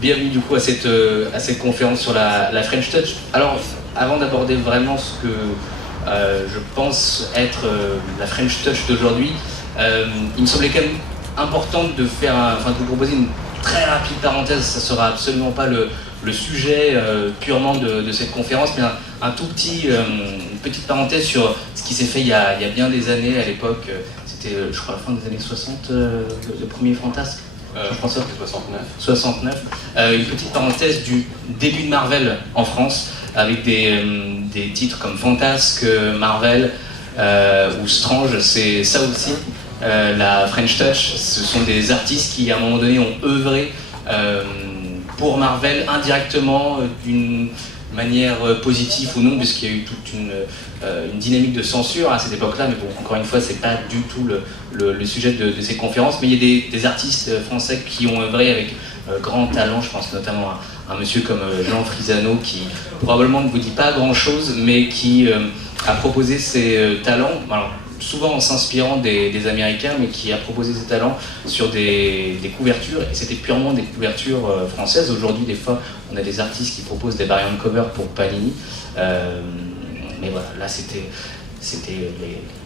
Bienvenue du coup à cette conférence sur la French Touch. Alors, avant d'aborder vraiment ce que je pense être la French Touch d'aujourd'hui, il me semblait quand même important de vous proposer une très rapide parenthèse. Ça sera absolument pas le sujet purement de cette conférence, mais un tout petit, une petite parenthèse sur ce qui s'est fait il y a bien des années. À l'époque, c'était je crois la fin des années 60, le premier Fantasque. Jean-François, 69. Une petite parenthèse du début de Marvel en France, avec des titres comme Fantasque, Marvel ou Strange. C'est ça aussi, la French Touch. Ce sont des artistes qui, à un moment donné, ont œuvré pour Marvel indirectement, d'une manière positive ou non, puisqu'il y a eu toute une dynamique de censure à cette époque-là, mais bon, encore une fois, c'est pas du tout le sujet de ces conférences, mais il y a des artistes français qui ont œuvré avec grand talent. Je pense notamment à un monsieur comme Jean Frisano, qui probablement ne vous dit pas grand-chose, mais qui a proposé ses talents, alors, souvent en s'inspirant des Américains, mais qui a proposé ses talents sur des couvertures, et c'était purement des couvertures françaises. Aujourd'hui, des fois, on a des artistes qui proposent des variantes cover pour Panini, mais voilà, là c'était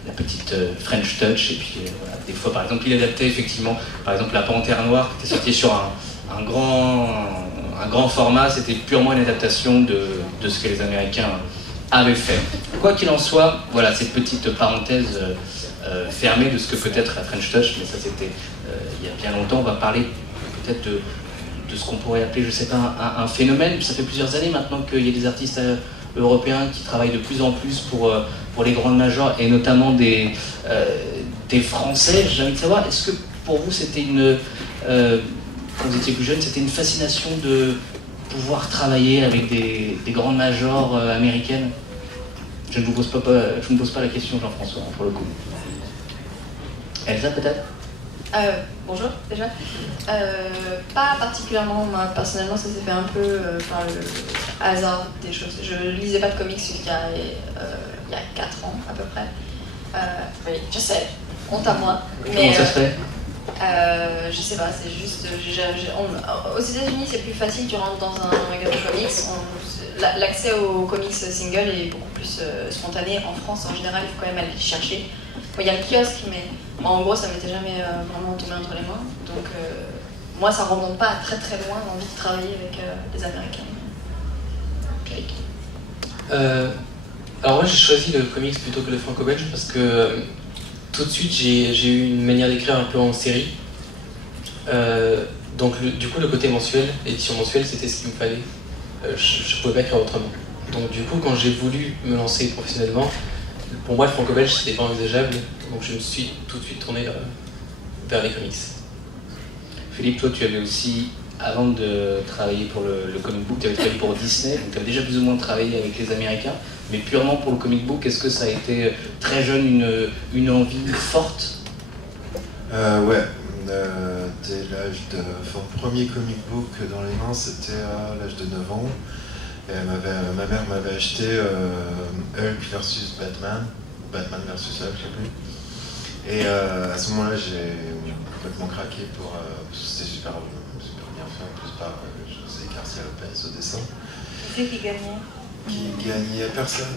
la petite French Touch, et puis voilà, des fois, par exemple, il adaptait effectivement, par exemple, La Panthère Noire, qui était sortie sur un grand format. C'était purement une adaptation de ce que les Américains avait fait. Quoi qu'il en soit, voilà cette petite parenthèse fermée de ce que peut être la French Touch, mais ça c'était il y a bien longtemps. On va parler peut-être de ce qu'on pourrait appeler, je sais pas, un phénomène. Ça fait plusieurs années maintenant qu'il y a des artistes européens qui travaillent de plus en plus pour les grandes majors, et notamment des Français. J'ai envie de savoir, est-ce que pour vous c'était quand vous étiez plus jeune, c'était une fascination de pouvoir travailler avec des grandes majors américaines? Je ne vous pose pas la question, Jean-François, pour le coup. Elsa, peut-être? Bonjour, déjà. Pas particulièrement, moi, personnellement, ça s'est fait un peu par le hasard des choses. Je lisais pas de comics il y a 4 ans, à peu près. Oui, je sais, honte à moi. Comment ça se fait? Je sais pas, c'est juste. Aux États-Unis, c'est plus facile, tu rentres dans un magasin de comics. L'accès aux comics single est beaucoup plus spontané. En France, en général, il faut quand même aller chercher. Il y a le kiosque, mais en gros, ça m'était jamais vraiment tombé entre les mains. Donc, moi, ça remonte pas très très loin l'envie de travailler avec des Américains. Alors, moi, j'ai choisi le comics plutôt que le franco-belge parce que tout de suite, j'ai eu une manière d'écrire un peu en série. Donc, du coup, le côté mensuel, l'édition mensuelle, c'était ce qu'il me fallait. Je ne pouvais pas écrire autrement. Donc, du coup, quand j'ai voulu me lancer professionnellement, pour moi, le franco-belge, c'était pas envisageable. Donc, je me suis tout de suite tourné vers les comics. Philippe, toi, tu avais aussi, avant de travailler pour le comic book, tu avais travaillé pour Disney, donc tu avais déjà plus ou moins travaillé avec les Américains, mais purement pour le comic book, est-ce que ça a été très jeune une envie forte? Ouais, dès l'âge de... Enfin, le premier comic book dans les mains, c'était à l'âge de 9 ans. Et ma mère m'avait acheté Hulk versus Batman, Batman versus Hulk, je sais plus. Et à ce moment-là, j'ai complètement craqué pour... c'était super bien fait, en plus par José Garcia Lopez au dessin. Qui c'est qui gagnait? Qui gagnait personne.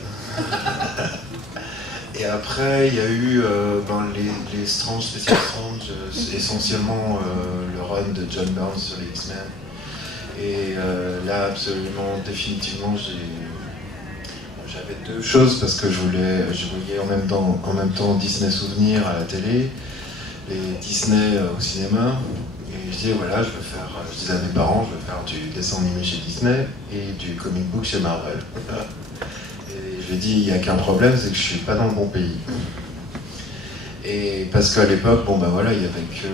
Et après, il y a eu les Strange, Spécial Strange, essentiellement le run de John Byrne sur les X-Men. Et là, absolument, définitivement, j'avais deux choses parce que je voyais en même temps Disney Souvenirs à la télé, et Disney au cinéma. Et je disais, voilà, je disais à mes parents, je vais faire du dessin animé chez Disney et du comic book chez Marvel. Et je lui ai dit, il n'y a qu'un problème, c'est que je suis pas dans le bon pays. Et parce qu'à l'époque, bon ben voilà, il y avait que...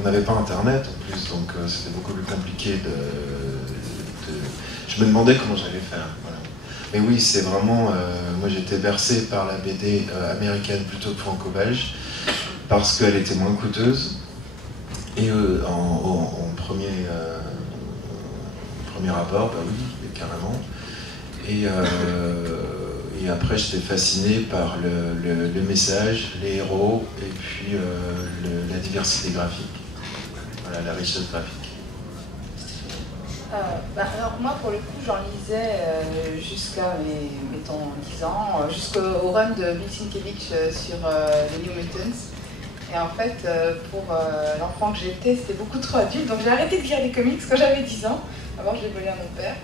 On n'avait pas internet en plus, donc c'était beaucoup plus compliqué Je me demandais comment j'allais faire. Voilà. Mais oui, c'est vraiment... moi j'étais bercé par la BD américaine plutôt que franco-belge, parce qu'elle était moins coûteuse. Et en premier rapport, bah oui, carrément. Et après, j'étais fasciné par le message, les héros, et puis la diversité graphique. Voilà, la richesse graphique. Alors moi pour le coup j'en lisais jusqu'à mettons 10 ans, jusqu'au run de Bill Sienkiewicz sur les New Mutants. Et en fait pour l'enfant que j'étais c'était beaucoup trop adulte, donc j'ai arrêté de lire les comics quand j'avais 10 ans. Avant je les volais à mon père.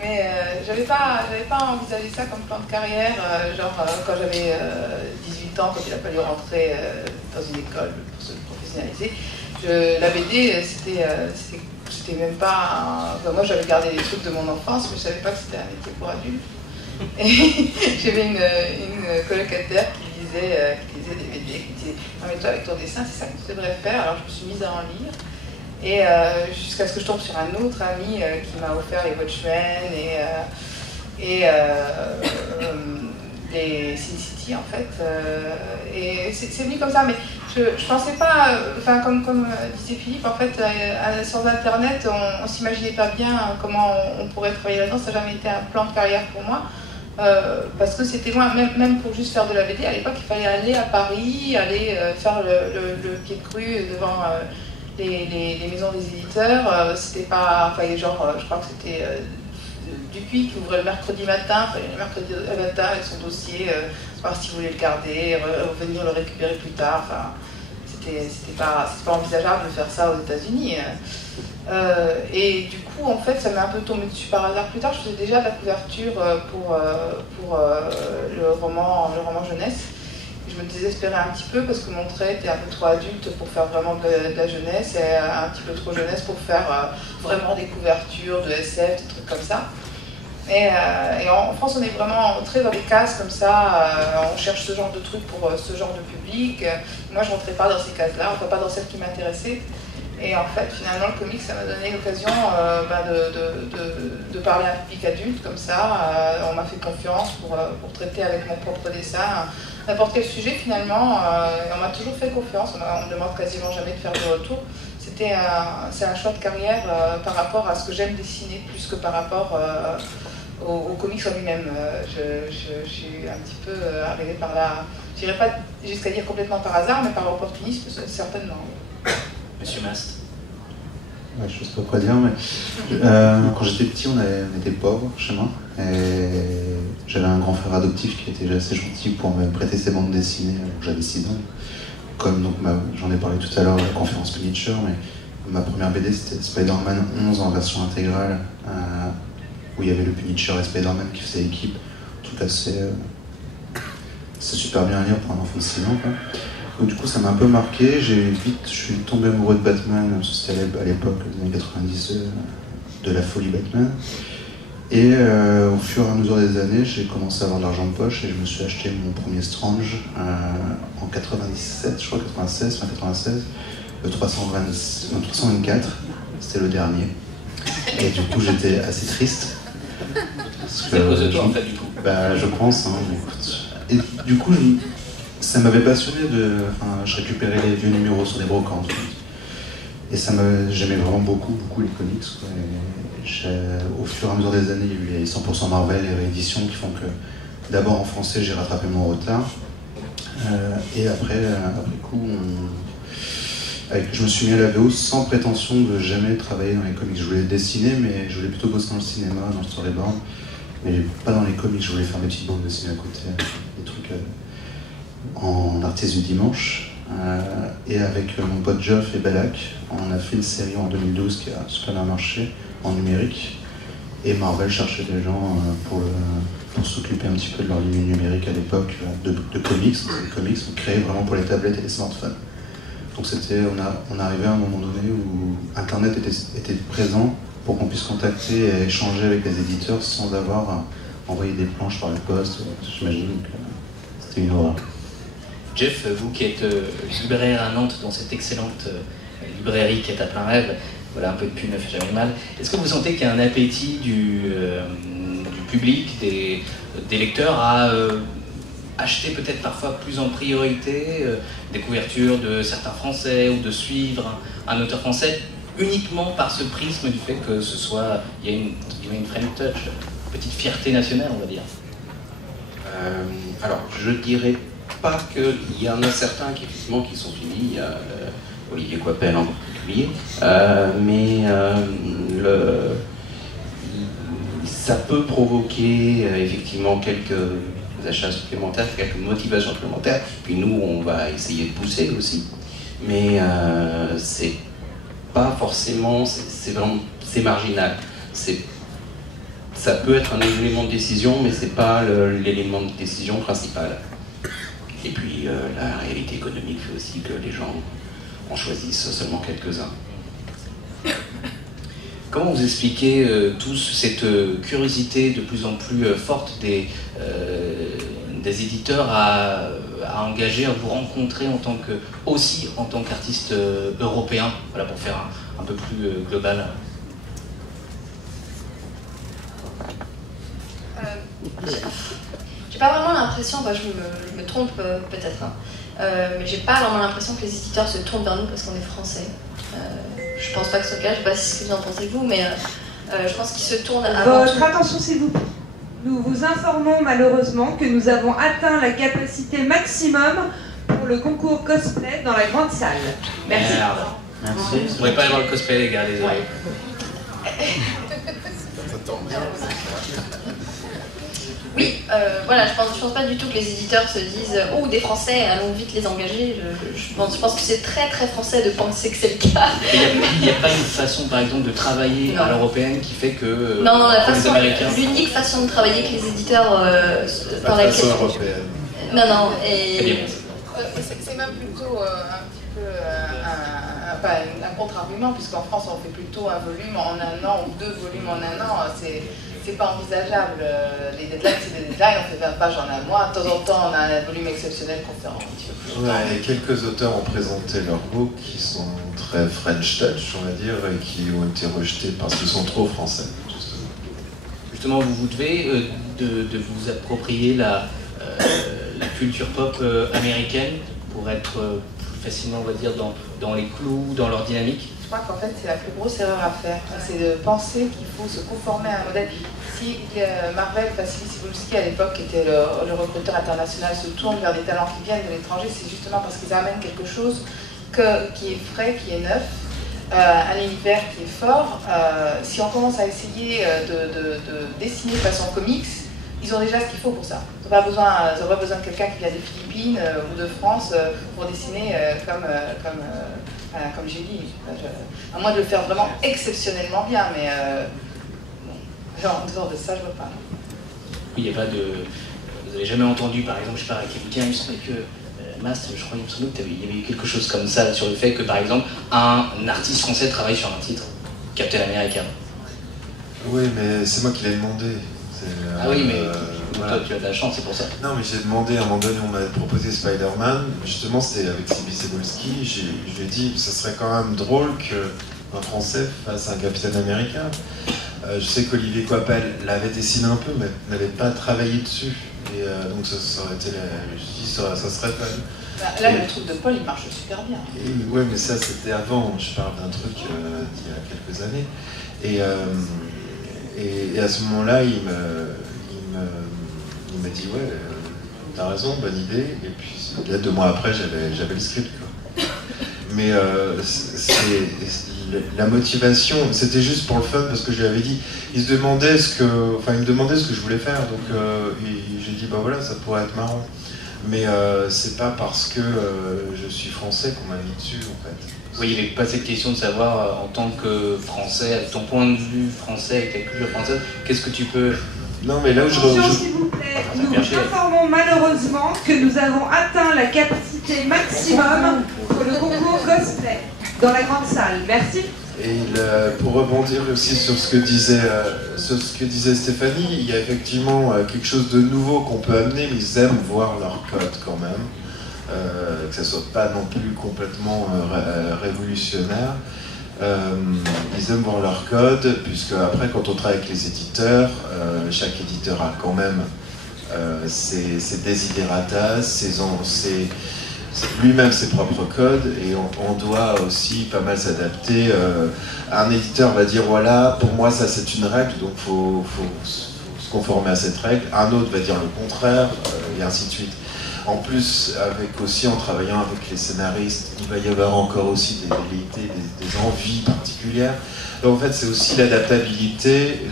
Mais j'avais pas envisagé ça comme plan de carrière, quand j'avais 18 ans, quand il a fallu rentrer dans une école pour se professionnaliser. La BD c'était même pas moi j'avais gardé les trucs de mon enfance, mais je savais pas que c'était un métier pour adultes. Et j'avais une colocataire qui lisait des BD, qui disait non mais toi avec ton dessin c'est ça que tu devrais faire. Alors je me suis mise à en lire. Et jusqu'à ce que je tombe sur un autre ami qui m'a offert les Watchmen et les Sin City en fait. Et c'est venu comme ça, mais je pensais pas, enfin comme disait Philippe, en fait, sans Internet, on s'imaginait pas bien comment on pourrait travailler là-dedans. Ça n'a jamais été un plan de carrière pour moi. Parce que c'était loin, même pour juste faire de la BD, à l'époque il fallait aller à Paris, aller faire le pied de crue devant les maisons des éditeurs. C'était pas, enfin, je crois que c'était Dupuis qui ouvrait le mercredi matin, le mercredi matin avec son dossier, voir s'il voulait le garder, revenir le récupérer plus tard. Enfin, c'était pas envisageable de faire ça aux États-Unis. Et du coup, en fait, ça m'est un peu tombé dessus par hasard. Plus tard, je faisais déjà de la couverture pour le roman jeunesse. Je me désespérais un petit peu parce que mon trait était un peu trop adulte pour faire vraiment de la jeunesse et un petit peu trop jeunesse pour faire vraiment des couvertures de SF, des trucs comme ça. Et en France, on est vraiment très dans les cases comme ça. On cherche ce genre de trucs pour ce genre de public. Moi, je ne rentrais pas dans ces cases-là, enfin pas dans celles qui m'intéressaient. Et en fait, finalement, le comics, ça m'a donné l'occasion de parler à un public adulte comme ça. On m'a fait confiance pour traiter avec mon propre dessin n'importe quel sujet finalement. On m'a toujours fait confiance, on me demande quasiment jamais de faire de retour. C'est un choix de carrière par rapport à ce que j'aime dessiner plus que par rapport au comics en lui-même. Je suis un petit peu arrivée par là, je n'irai pas jusqu'à dire complètement par hasard, mais par opportunisme certainement. Monsieur Mast. Ouais, je sais pas quoi dire, mais quand j'étais petit, on était pauvres chez moi. Et j'avais un grand frère adoptif qui était assez gentil pour me prêter ses bandes dessinées alors que j'avais 6 ans. Comme donc j'en ai parlé tout à l'heure à la conférence Punisher, mais ma première BD c'était Spider-Man 11 en version intégrale, où il y avait le Punisher et Spider-Man qui faisaient équipe, tout assez super bien à lire pour un enfant de 6 ans, quoi. Donc, du coup ça m'a un peu marqué, je suis tombé amoureux de Batman, c'était à l'époque, des années 90, de la folie Batman. Et au fur et à mesure des années, j'ai commencé à avoir de l'argent de poche et je me suis acheté mon premier Strange en 97, je crois 96, fin 96, le 324, c'était le dernier. Et du coup j'étais assez triste. C'est à cause de toi en fait du coup. Bah je pense, hein, écoute. Et du coup ça m'avait passionné je récupérais les vieux numéros sur des brocantes. Et j'aimais vraiment beaucoup les comics, quoi. Au fur et à mesure des années, il y a eu les 100% Marvel, les rééditions qui font que d'abord en français j'ai rattrapé mon retard. Et après coup, je me suis mis à la VO sans prétention de jamais travailler dans les comics. Je voulais dessiner, mais je voulais plutôt bosser dans le cinéma, dans le storyboard. Mais pas dans les comics, je voulais faire des petites bandes dessinées à côté, des trucs en artiste du dimanche. Et avec mon pote Geoff et Balak, on a fait une série en 2012 qui a super bien marché en numérique. Et Marvel cherchait des gens pour s'occuper un petit peu de leur ligne numérique à l'époque de comics. Les comics sont créés vraiment pour les tablettes et les smartphones. Donc on arrivait à un moment donné où Internet était présent pour qu'on puisse contacter et échanger avec les éditeurs sans avoir à envoyer des planches par la poste. J'imagine que c'était une horreur. Jeff, vous qui êtes libraire à Nantes dans cette excellente librairie qui est à plein rêve, voilà, un peu de pub ne fait jamais mal. Est-ce que vous sentez qu'il y a un appétit du public, des lecteurs à acheter peut-être parfois plus en priorité des couvertures de certains Français ou de suivre un auteur français uniquement par ce prisme du fait que il y a une French touch, une petite fierté nationale, on va dire? Alors, je dirais pas qu'il y en a certains qui effectivement qui sont finis, il y a Olivier Coipel en particulier, mais ça peut provoquer effectivement quelques achats supplémentaires, quelques motivations supplémentaires. Puis nous, on va essayer de pousser aussi. Mais c'est pas forcément, c'est marginal. Ça peut être un élément de décision, mais c'est pas l'élément de décision principal. Et puis la réalité économique fait aussi que les gens en choisissent seulement quelques-uns. Comment vous expliquez tous cette curiosité de plus en plus forte des éditeurs à engager, à vous rencontrer aussi en tant qu'artiste européen, voilà, pour faire un peu plus global? J'ai pas vraiment l'impression, je me trompe peut-être, hein, mais j'ai pas vraiment l'impression que les éditeurs se tournent vers nous parce qu'on est français. Je pense pas que ce soit le cas, je sais pas ce que vous en pensez vous, mais je pense qu'ils se tournent avant Votre attention s'il vous plaît. Nous vous informons malheureusement que nous avons atteint la capacité maximum pour le concours cosplay dans la grande salle. Merci. Merde. Merci. Vous ne pourrez pas aller voir le cosplay, les gars, désolé. Oui, voilà, je pense pas du tout que les éditeurs se disent « Oh, des Français, allons vite les engager ». Je pense que c'est très très français de penser que c'est le cas. Il n'y a pas une façon, par exemple, de travailler à l'européenne qui fait que non, les Américains... l'unique façon de travailler que les éditeurs par laquelle... européenne. Non, et... C'est même plutôt un petit peu un contre-argument, puisqu'en France on fait plutôt un volume en un an ou 2 volumes en un an. C'est pas envisageable. Les deadlines, c'est des deadlines, on fait 20 pages en un mois. De temps en temps, on a un volume exceptionnel qu'on fait en un petit peu plus longtemps. Et quelques auteurs ont présenté leurs book qui sont très French touch, on va dire, et qui ont été rejetés parce qu'ils sont trop français. Justement, vous devez de vous approprier la culture pop américaine pour être plus facilement, on va dire, dans les clous, dans leur dynamique. Je crois qu'en fait, c'est la plus grosse erreur à faire. C'est de penser qu'il faut se conformer à un modèle. Si Marvel, Vassili Cibulski, à l'époque, qui était le recruteur international, se tourne vers des talents qui viennent de l'étranger, c'est justement parce qu'ils amènent quelque chose qui est frais, qui est neuf, un univers qui est fort. Si on commence à essayer de dessiner façon comics, ils ont déjà ce qu'il faut pour ça. Ils n'ont pas besoin de quelqu'un qui vient des Philippines ou de France pour dessiner comme j'ai dit. À moins de le faire vraiment exceptionnellement bien, mais en dehors de ça, je ne vois pas. Il n'y a pas de... Vous n'avez jamais entendu, par exemple, je sais pas, qui vous dit, il me semble que... Mas, je crois, il me semble qu'il y avait eu quelque chose comme ça sur le fait que, par exemple, un artiste français travaille sur un titre, Captain America. Oui, mais c'est moi qui l'ai demandé. Ah oui, mais voilà. toi tu as de la chance, c'est pour ça. Non, mais j'ai demandé, à un moment donné, on m'avait proposé Spider-Man, justement c'était avec Sylvie Cebulski, je lui ai dit, ce serait quand même drôle qu'un Français fasse un Capitaine Américain. Je sais qu'Olivier Coipel l'avait dessiné un peu, mais n'avait pas travaillé dessus, et donc ça aurait été, je me suis dit, ça serait fun. Là, le truc de Paul, il marche super bien. Oui, mais ça c'était avant, je parle d'un truc d'il y a quelques années. Et à ce moment-là, il m'a dit ouais, t'as raison, bonne idée. Et puis là, 2 mois après, j'avais le script, quoi. Mais la motivation, c'était juste pour le fun parce que je lui avais dit, il me demandait ce que je voulais faire, donc j'ai dit bah voilà, ça pourrait être marrant. Mais c'est pas parce que je suis français qu'on m'a mis dessus, en fait. Oui, il n'y avait pas cette question de savoir, en tant que français, avec ton point de vue français, avec ta culture française, qu'est-ce que tu peux... Non, mais là où Attention, s'il vous plaît, nous vous informons malheureusement que nous avons atteint la capacité maximum pour le concours cosplay dans la grande salle. Merci. Et pour rebondir aussi sur ce que disait Stéphanie, il y a effectivement quelque chose de nouveau qu'on peut amener, mais ils aiment voir leur code quand même. Que ça ne soit pas non plus complètement révolutionnaire. Ils aiment voir leur code, puisque après, quand on travaille avec les éditeurs, chaque éditeur a quand même ses desiderata, lui-même ses propres codes, et on doit aussi pas mal s'adapter. Un éditeur va dire voilà, pour moi ça c'est une règle, donc il faut se conformer à cette règle. Un autre va dire le contraire, et ainsi de suite. En plus, en travaillant avec les scénaristes, il va y avoir encore aussi des velléités, des envies particulières. Donc en fait, c'est aussi l'adaptabilité,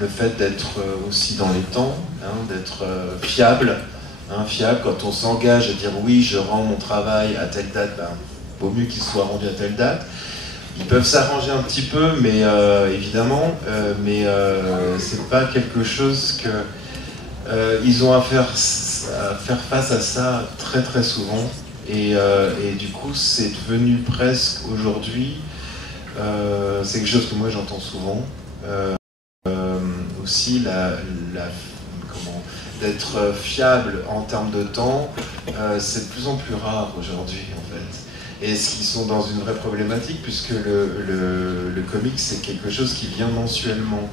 le fait d'être aussi dans les temps, hein, d'être fiable. Fiable, quand on s'engage à dire oui, je rends mon travail à telle date, vaut mieux qu'il soit rendu à telle date. Ils peuvent s'arranger un petit peu, mais évidemment, mais c'est pas quelque chose que ils ont à faire face à ça très très souvent, et du coup c'est devenu presque aujourd'hui, c'est quelque chose que moi j'entends souvent, aussi d'être fiable en termes de temps, c'est de plus en plus rare aujourd'hui en fait. Et ce qu'ils sont dans une vraie problématique, puisque le comics c'est quelque chose qui vient mensuellement.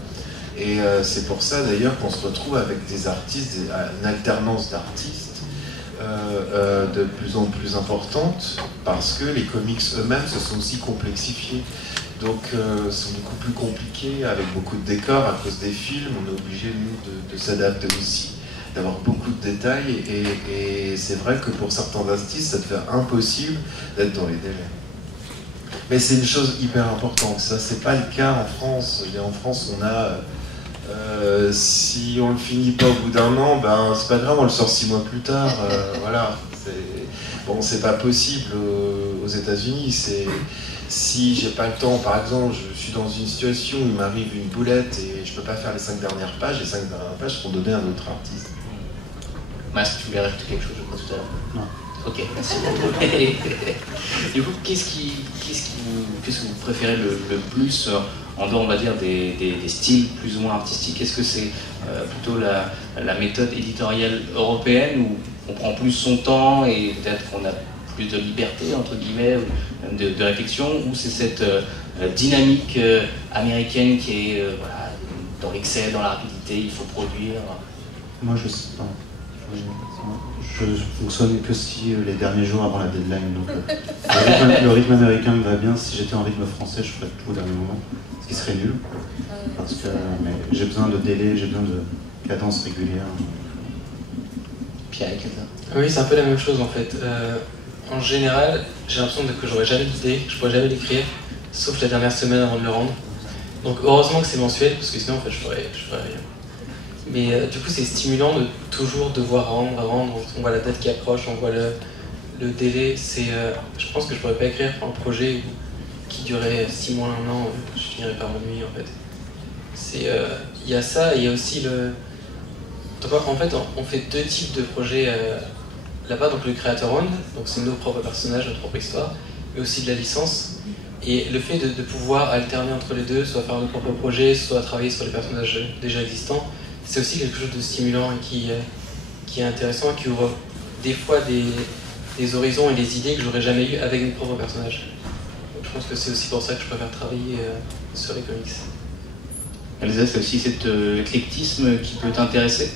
Et c'est pour ça d'ailleurs qu'on se retrouve avec des artistes, une alternance d'artistes de plus en plus importante, parce que les comics eux-mêmes se sont aussi complexifiés. Donc sont beaucoup plus compliqués, avec beaucoup de décors à cause des films. On est obligé nous de s'adapter aussi, d'avoir beaucoup de détails, et c'est vrai que pour certains artistes ça devient impossible d'être dans les délais. Mais c'est une chose hyper importante, ça c'est pas le cas en France. En France on a si on le finit pas au bout d'un an, c'est pas grave, on le sort 6 mois plus tard, voilà. Bon, c'est pas possible aux États-Unis. Si j'ai pas le temps, par exemple, je suis dans une situation où il m'arrive une boulette et je peux pas faire les 5 dernières pages, les 5 dernières pages seront données à un autre artiste. Est-ce que tu voulais rajouter quelque chose, je crois, tout à l'heure? Non. Ok, merci beaucoup. Du coup, qu'est-ce que vous préférez le plus, en dehors, on va dire, des styles plus ou moins artistiques? Est-ce que c'est plutôt la méthode éditoriale européenne, où on prend plus son temps et peut-être qu'on a plus de liberté, entre guillemets, ou de réflexion, ou c'est cette dynamique américaine qui est dans l'excès, dans la rapidité, il faut produire? Moi, je sais pas. Je fonctionne que si les derniers jours avant la deadline. Donc, le rythme américain me va bien. Si j'étais en rythme français, je ferais tout au dernier moment, ce qui serait nul. Parce que j'ai besoin de délai, j'ai besoin de cadence régulière. Pierre, oui, c'est un peu la même chose en fait. En général, j'ai l'impression que j'aurais jamais d'idée, que je pourrais jamais l'écrire, sauf la dernière semaine avant de le rendre. Donc heureusement que c'est mensuel, parce que sinon en fait je ferais rien. Mais du coup c'est stimulant de toujours devoir rendre, on voit la date qui approche, on voit le délai. Je pense que je pourrais pas écrire un projet qui durait 6 mois, 1 an, je finirais par m'ennuyer en fait. Il y a ça, et il y a aussi Donc en fait on fait 2 types de projets là-bas, donc le Creator Owned, donc c'est nos propres personnages, notre propre histoire, mais aussi de la licence. Et le fait de pouvoir alterner entre les deux, soit faire nos propres projets, soit travailler sur les personnages déjà existants, c'est aussi quelque chose de stimulant et qui est intéressant, qui ouvre des fois des horizons et des idées que j'aurais jamais eu avec mes propres personnages. Donc je pense que c'est aussi pour ça que je préfère travailler sur les comics. Elsa, c'est aussi cet éclectisme qui peut t'intéresser?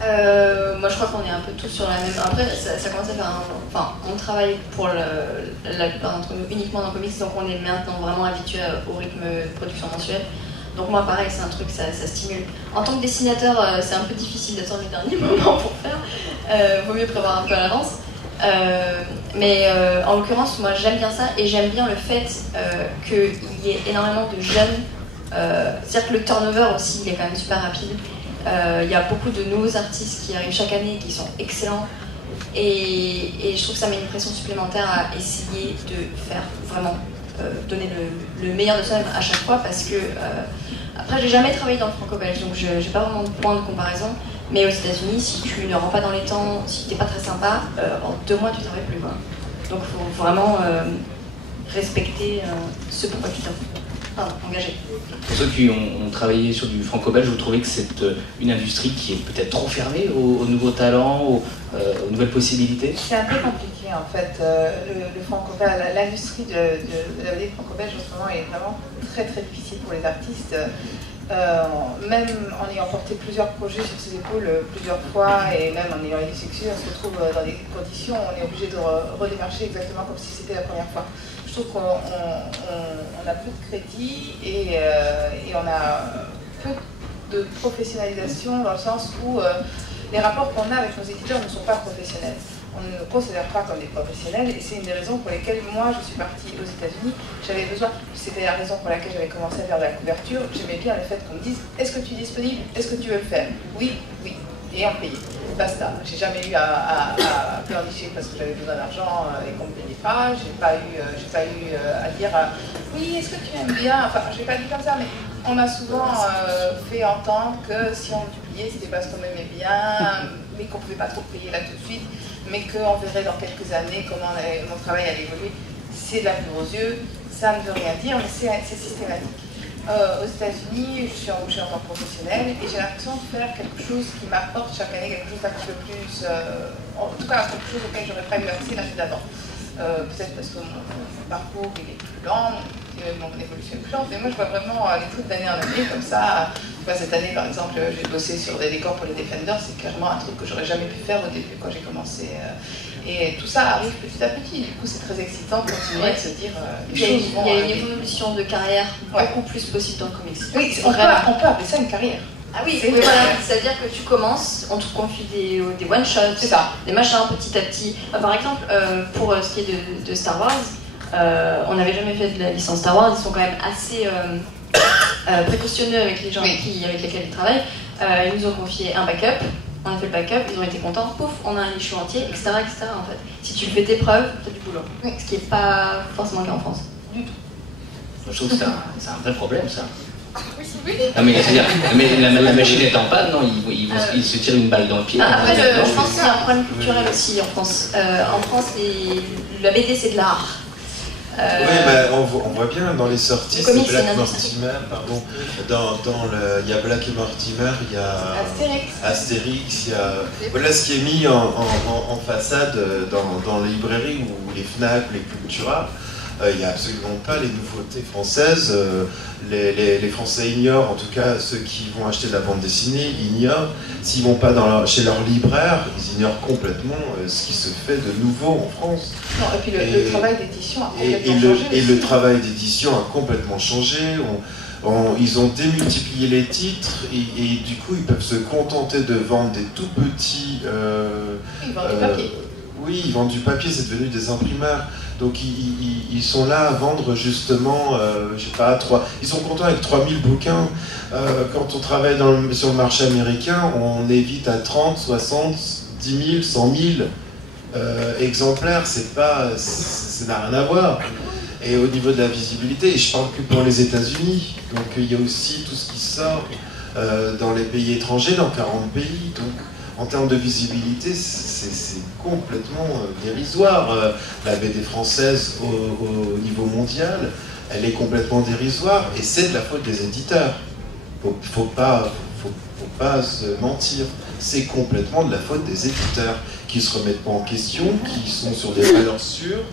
Moi je crois qu'on est un peu tous sur la même. Après ça commence à faire Enfin, on travaille pour la plupart d'entre nous uniquement dans le comics, donc on est maintenant vraiment habitué au rythme de production mensuelle. Donc moi pareil, c'est un truc, ça stimule. En tant que dessinateur, c'est un peu difficile d'attendre les derniers moments pour faire. Vaut mieux prévoir un peu à l'avance. Mais en l'occurrence, moi j'aime bien ça, et j'aime bien le fait qu'il y ait énormément de jeunes. C'est-à-dire que le turnover aussi, il est quand même super rapide. Il y a beaucoup de nouveaux artistes qui arrivent chaque année et qui sont excellents, et je trouve que ça met une pression supplémentaire à essayer de faire vraiment donner le meilleur de soi-même à chaque fois, parce que après j'ai jamais travaillé dans le franco-belge, donc j'ai pas vraiment de point de comparaison, mais aux États-Unis, si tu ne rends pas dans les temps, si t'es pas très sympa, en 2 mois tu travailles plus, quoi. Donc il faut vraiment respecter ce pourquoi tu t'en engagé. Pour ceux qui ont travaillé sur du franco-belge, vous trouvez que c'est une industrie qui est peut-être trop fermée aux nouveaux talents, aux nouvelles possibilités? C'est un peu compliqué en fait. Le franco-belge, l'industrie de la BD franco-belge en ce moment est vraiment très très difficile pour les artistes. Même en ayant porté plusieurs projets sur ses épaules plusieurs fois, et même en ayant eu du succès, on se retrouve dans des conditions où on est obligé de redémarcher exactement comme si c'était la première fois. Je trouve qu'on a peu de crédit, et on a peu de professionnalisation, dans le sens où les rapports qu'on a avec nos éditeurs ne sont pas professionnels. on ne nous considère pas comme des professionnels, et c'est une des raisons pour lesquelles moi je suis partie aux États-Unis. J'avais besoin, c'était la raison pour laquelle j'avais commencé à faire de la couverture. J'aimais bien le fait qu'on me dise est-ce que tu es disponible, est-ce que tu veux le faire, oui, oui, et en payer. Basta. J'ai jamais eu à pleurnicher parce que j'avais besoin d'argent et qu'on ne me payait pas. J'ai pas eu à dire oui, est-ce que tu aimes bien. Enfin, je n'ai pas dit comme ça, mais on m'a souvent fait entendre que si on publiait, c'était parce qu'on aimait bien, mais qu'on ne pouvait pas trop payer là tout de suite, mais qu'on verrait dans quelques années comment mon travail allait évoluer. C'est de la poudre aux yeux, ça ne veut rien dire, mais c'est systématique. Aux États-Unis, je suis en tant que professionnelle et j'ai l'impression de faire quelque chose qui m'apporte chaque année quelque chose d'un petit peu plus, en tout cas quelque chose auquel j'aurais pas eu accès l'année d'avant. Peut-être parce que mon parcours il est plus lent, mon évolution est plus lente, mais moi je vois vraiment les trucs d'année en année comme ça. Cette année par exemple, j'ai bossé sur des décors pour les Defenders, c'est clairement un truc que j'aurais jamais pu faire au début quand j'ai commencé. Et tout ça arrive petit à petit, du coup c'est très excitant de continuer de se dire il y a une évolution de carrière beaucoup plus possible dans le comics. Oui, on peut appeler ça une carrière. Ah oui, mais voilà, c'est-à-dire que tu commences, on te confie des one-shots, des machins petit à petit. Par exemple, pour ce qui est de Star Wars, on n'avait jamais fait de la licence Star Wars, ils sont quand même assez précautionneux avec les gens avec lesquels ils travaillent. Ils nous ont confié un backup. On a fait le backup, ils ont été contents, pouf, on a un issue entier, etc., etc. En fait. Si tu fais tes preuves, t'as du boulot. Oui. Ce qui n'est pas forcément le cas en France. Du tout. Je trouve que c'est un vrai problème, ça. Oui. Non, mais la machine est en panne, non, il se tire une balle dans le pied. Après, je pense que c'est un problème culturel aussi en France. En France, la BD, c'est de l'art. Oui, on voit bien dans les sorties, c'est Black Mortimer, pardon. Il y a Black et Mortimer, il y a Astérix, il y a... Voilà ce qui est mis en façade dans les librairies ou les Fnac, les Cultura. Il n'y a absolument pas les nouveautés françaises. Les Français ignorent, en tout cas ceux qui vont acheter de la bande dessinée, ignorent. S'ils ne vont pas chez leur libraire, ils ignorent complètement ce qui se fait de nouveau en France. Non, et puis le travail d'édition a complètement changé. Et le travail d'édition a complètement changé. Ils ont démultiplié les titres et du coup ils peuvent se contenter de vendre des tout petits... ils vendent du papier. Oui, ils vendent du papier, c'est devenu des imprimeurs. Donc ils sont là à vendre justement, je sais pas, ils sont contents avec 3000 bouquins. Quand on travaille sur le marché américain, on est vite à 30, 60, 10 000, 100 000 exemplaires. Ça n'a rien à voir. Et au niveau de la visibilité, et je parle que pour les États-Unis, donc il y a aussi tout ce qui sort dans les pays étrangers, dans 40 pays. Donc en termes de visibilité, c'est complètement dérisoire. La BD française au niveau mondial, elle est complètement dérisoire et c'est de la faute des éditeurs. Faut pas se mentir. C'est complètement de la faute des éditeurs qui se remettent pas en question, qui sont sur des valeurs sûres,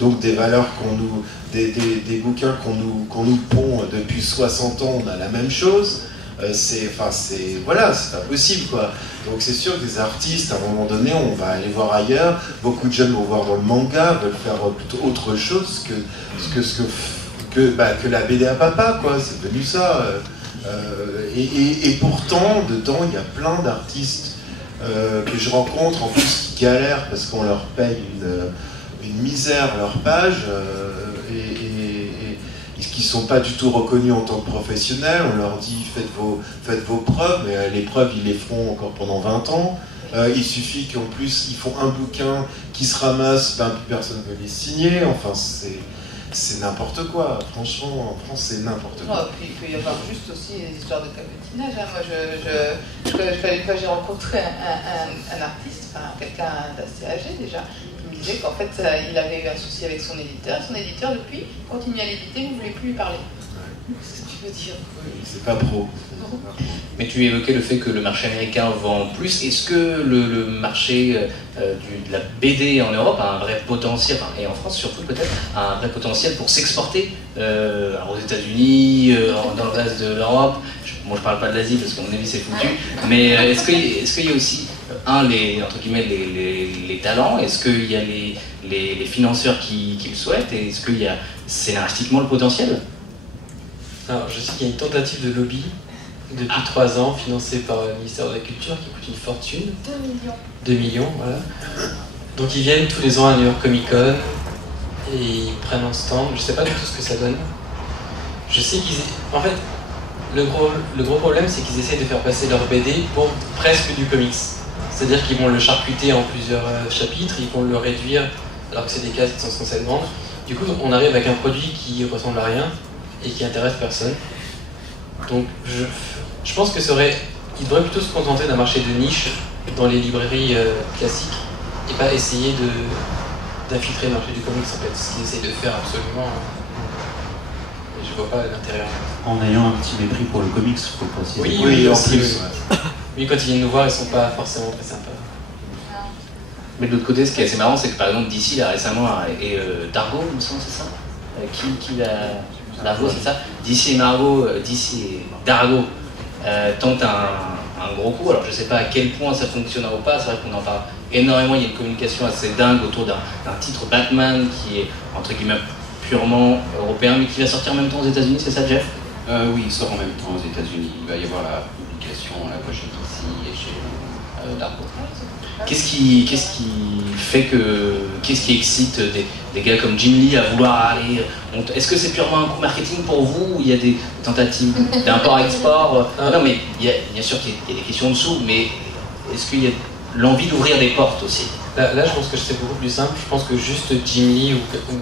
donc des valeurs des bouquins qu'on nous pond depuis 60 ans, on a la même chose. C'est pas possible quoi. Donc c'est sûr que les artistes, à un moment donné, on va aller voir ailleurs. Beaucoup de jeunes vont voir dans le manga, veulent faire plutôt autre chose que la BD à papa quoi. C'est devenu ça. Et pourtant, dedans, il y a plein d'artistes que je rencontre en plus qui galèrent parce qu'on leur paye une misère leur page et qui ne sont pas du tout reconnus en tant que professionnels. On leur dit faites vos preuves, mais les preuves ils les feront encore pendant 20 ans. Il suffit qu'en plus ils font un bouquin qui se ramasse, plus personne ne veut les signer. Enfin c'est n'importe quoi. Franchement en France c'est n'importe quoi. Non, puis il peut y avoir juste aussi des histoires de cabotinage. Moi quand j'ai rencontré un artiste, quelqu'un d'assez âgé déjà, qui me disait qu'en fait il avait eu un souci avec son éditeur. Son éditeur depuis continue à l'éditer, ne voulait plus lui parler. Qu'est-ce que tu veux dire? C'est pas pro. Mais tu évoquais le fait que le marché américain vend plus. Est-ce que le marché de la BD en Europe a un vrai potentiel, et en France surtout peut-être, a un vrai potentiel pour s'exporter aux États-Unis, dans le reste de l'Europe? Moi je parle pas de l'Asie parce qu'à mon avis c'est foutu. Mais est-ce qu'il y a aussi entre guillemets les talents? Est-ce qu'il y a les financeurs qui le souhaitent? Et est-ce qu'il y a scénaristiquement le potentiel? Alors, je sais qu'il y a une tentative de lobby depuis 3 ans, financée par le ministère de la Culture, qui coûte une fortune. 2 millions. 2 millions, voilà. Donc ils viennent tous les ans à New York Comic Con et ils prennent un stand. Je sais pas du tout ce que ça donne. Je sais qu'ils... En fait, le gros problème, c'est qu'ils essayent de faire passer leur BD pour presque du comics. C'est-à-dire qu'ils vont le charcuter en plusieurs chapitres, ils vont le réduire alors que c'est des cases qui sont censées être grandes. Du coup, on arrive avec un produit qui ressemble à rien et qui intéresse personne. Donc je pense que ils devraient plutôt se contenter d'un marché de niche dans les librairies classiques et pas essayer d'infiltrer le marché du comics, en fait, ce qu'ils essayent de faire absolument. Et je vois pas l'intérêt. En ayant un petit mépris pour le comics, faut préciser. Oui, en aussi. plus, Oui, quand ils viennent nous voir, ils sont pas forcément très sympas. Mais de l'autre côté, ce qui est assez marrant, c'est que par exemple, DC, là récemment, et Dargo, il me semble, c'est ça qui l'a. Dargo, c'est ça DC et Dargo tentent un gros coup. Alors je sais pas à quel point ça fonctionnera ou pas, c'est vrai qu'on en parle énormément, il y a une communication assez dingue autour d'un titre Batman qui est entre guillemets purement européen, mais qui va sortir en même temps aux États-Unis, c'est ça, Jeff? Oui, il sort en même temps aux États-Unis. Il va y avoir la publication à la fois chez DC et chez Dargo. Qu'est-ce qui excite des gars comme Jim Lee à vouloir aller... Est-ce que c'est purement un coup marketing pour vous ou il y a des tentatives d'import-export? Non, mais bien sûr qu'il y a des questions dessous, mais est-ce qu'il y a l'envie d'ouvrir des portes aussi? Là, je pense que c'est beaucoup plus simple. Je pense que juste Jim Lee ou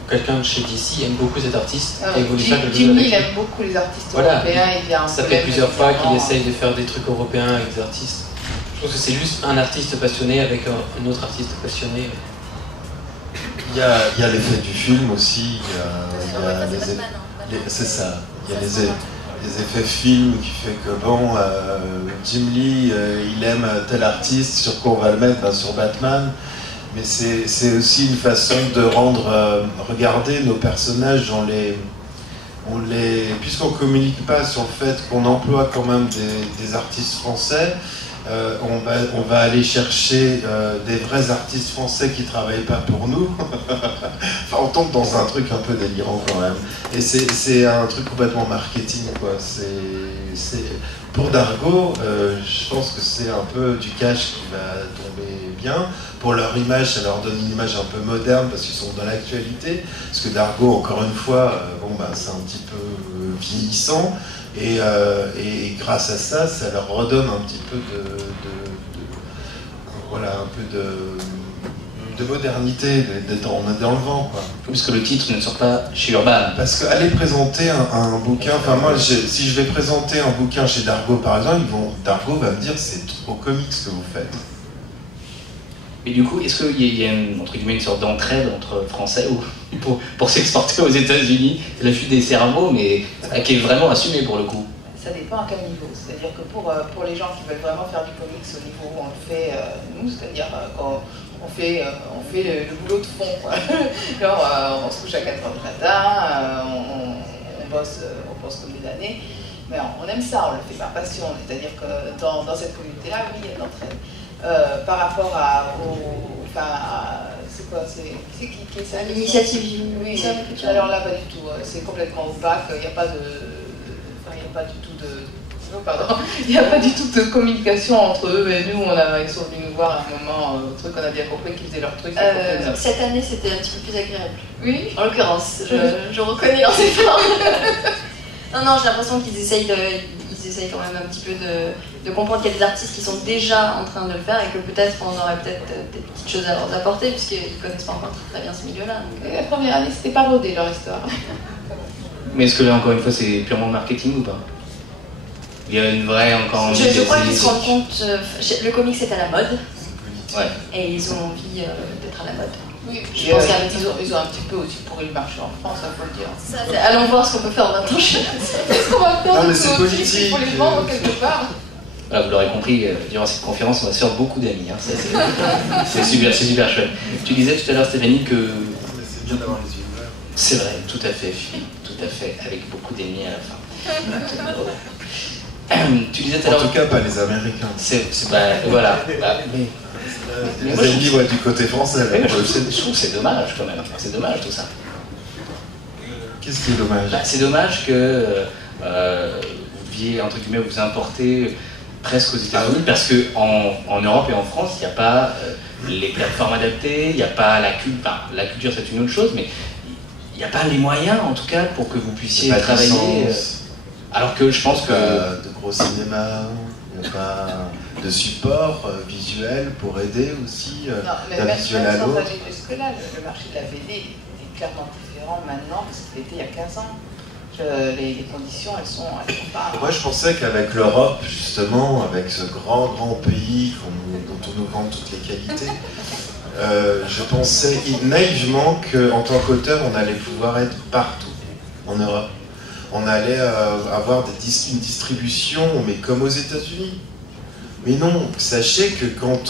quelqu'un de chez DC aime beaucoup cet artiste et voulait faire quelque chose Jim Lee, avec il lui. aime beaucoup les artistes Voilà. européens. Il y a un Ça fait problème, plusieurs fois qu'il évidemment. essaye de faire des trucs européens avec des artistes. Je pense que c'est juste un artiste passionné avec un autre artiste passionné. Il y a l'effet du film aussi, c'est ça, il y a les effets film qui fait que bon, Jim Lee, il aime tel artiste, sur quoi on va le mettre, sur Batman, mais c'est aussi une façon de rendre, regarder nos personnages, puisqu'on ne communique pas sur le fait qu'on emploie quand même des artistes français, on va aller chercher des vrais artistes français qui ne travaillent pas pour nous. Enfin, on tombe dans un truc un peu délirant quand même. Et c'est un truc complètement marketing, quoi. Pour Dargo, je pense que c'est un peu du cash qui va tomber bien. Pour leur image, ça leur donne une image un peu moderne parce qu'ils sont dans l'actualité. Parce que Dargo, encore une fois, c'est un petit peu vieillissant. Et grâce à ça, ça leur redonne un petit peu de modernité, d'être dans le vent, quoi. Puisque le titre ne sort pas chez Urban. Parce qu'aller présenter un bouquin, enfin moi, si je vais présenter un bouquin chez Dargo par exemple, Dargo va me dire c'est trop comique ce que vous faites. Et du coup, est-ce qu'il y a entre guillemets une sorte d'entraide entre Français pour s'exporter aux États-Unis? C'est la fuite des cerveaux, mais qui est vraiment assumée pour le coup. Ça dépend à quel niveau. C'est-à-dire que pour les gens qui veulent vraiment faire du comics au niveau où on le fait, nous, c'est-à-dire quand on fait le boulot de fond, quoi. Genre, on se couche à 4h du matin, on bosse comme des années, mais on aime ça, on le fait par passion. C'est-à-dire que dans cette communauté-là, oui, il y a de l'entraide. Par rapport c'est quoi, c'est qui est ça? L'initiative du... Oui, alors là, pas du tout. C'est complètement opaque. Il n'y a pas de... Il n'y a pas du tout de communication entre eux et nous. Ils sont venus nous voir à un moment, truc, on a bien compris qu'ils faisaient leur truc. Cette année, c'était un petit peu plus agréable. Oui. En l'occurrence, je reconnais en effort. Non, j'ai l'impression qu'ils essayent quand même un petit peu de comprendre qu'il y a des artistes qui sont déjà en train de le faire et que peut-être on aurait peut-être des petites choses à leur apporter puisqu'ils ne connaissent pas encore très bien ce milieu-là. Donc... La première année, c'était pas rodé leur histoire. Mais est-ce que là, encore une fois, c'est purement marketing ou pas? Il y a une vraie encore envie Je crois qu'ils se rendent compte, le comics est à la mode, ouais. Et ils ont envie d'être à la mode. Oui, je pense ils ont un petit peu aussi pourri le marché en France, il faut le dire. Allons voir ce qu'on peut faire en attendant. Qu'est-ce qu'on va faire? Non, mais c'est politique. Il faut les vendre quelque part. Voilà, vous l'aurez compris, durant cette conférence, on va se faire beaucoup d'amis. Hein. C'est super chouette. Tu disais tout à l'heure, Stéphanie, que... C'est bien d'avoir les yeux ouverts. C'est vrai, tout à fait, Philippe, tout à fait, avec beaucoup d'amis à la fin. Tu disais tout à l'heure... En tout cas, pas les Américains. Voilà. Les ennemis, du côté français. Je trouve que c'est dommage quand même. C'est dommage tout ça. Qu'est-ce qui est dommage? C'est dommage que vous deviez, entre guillemets, vous importer presque aux États-Unis, parce qu'en Europe et en France, il n'y a pas les plateformes adaptées, il n'y a pas la culture. Enfin, la culture, c'est une autre chose, mais il n'y a pas les moyens, en tout cas, pour que vous puissiez travailler. Alors que je pense que... de gros cinéma, il n'y a pas de support visuel pour aider aussi d'un visuel à l'autre. aller jusque-là, le marché de la BD est clairement différent maintenant que c'était il y a 15 ans. Les conditions, elles sont pas... Moi, je pensais qu'avec l'Europe, justement, avec ce grand pays dont on nous vend toutes les qualités, je pensais naïvement qu'en tant qu'auteur, on allait pouvoir être partout en Europe. On allait avoir une distribution, mais comme aux États-Unis. Mais non, sachez que quand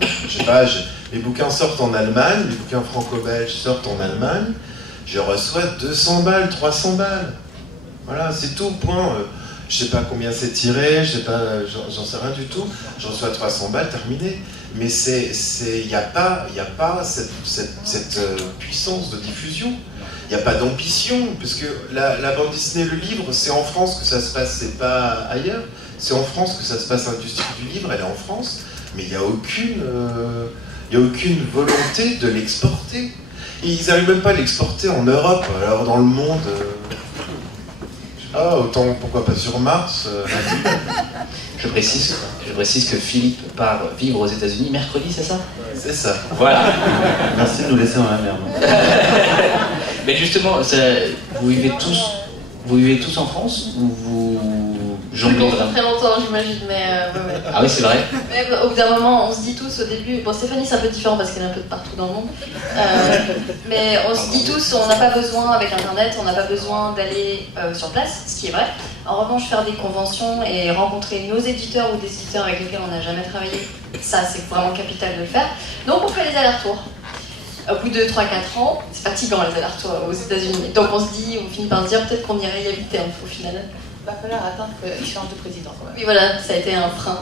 je sais pas, les bouquins sortent en Allemagne, les bouquins franco-belges sortent en Allemagne, je reçois 200 balles, 300 balles. Voilà, c'est tout, point. Je sais pas combien c'est tiré, je sais pas, j'en sais rien du tout. Je reçois 300 balles, terminé. Mais il n'y a pas cette puissance de diffusion. Il n'y a pas d'ambition, parce que la bande dessinée, le livre, c'est en France que ça se passe, c'est pas ailleurs. C'est en France que ça se passe, l'industrie du livre, elle est en France, mais il n'y a aucune volonté de l'exporter. Et ils n'arrivent même pas à l'exporter en Europe, alors dans le monde... autant pourquoi pas sur Mars Je précise que Philippe part vivre aux États-Unis mercredi, c'est ça? C'est ça. Voilà. Merci de nous laisser dans la merde. Mais justement, vous vivez tous en France ou vous jonglez Pendant très longtemps, j'imagine, mais ouais. Ah oui, c'est vrai. Mais au bout d'un moment, on se dit tous au début. Bon, Stéphanie, c'est un peu différent parce qu'elle est un peu de partout dans le monde. Mais on se dit tous, on n'a pas besoin, avec Internet, on n'a pas besoin d'aller sur place, ce qui est vrai. En revanche, faire des conventions et rencontrer nos éditeurs ou des éditeurs avec lesquels on n'a jamais travaillé, ça, c'est vraiment capital de le faire. Donc, on fait les allers-retours. Au bout de 3-4 ans, c'est fatigant les allers-retours aux États-Unis. Donc, on finit par se dire peut-être qu'on irait y habiter au final. Il va falloir attendre qu'il change de président quand même. Oui, voilà, ça a été un frein.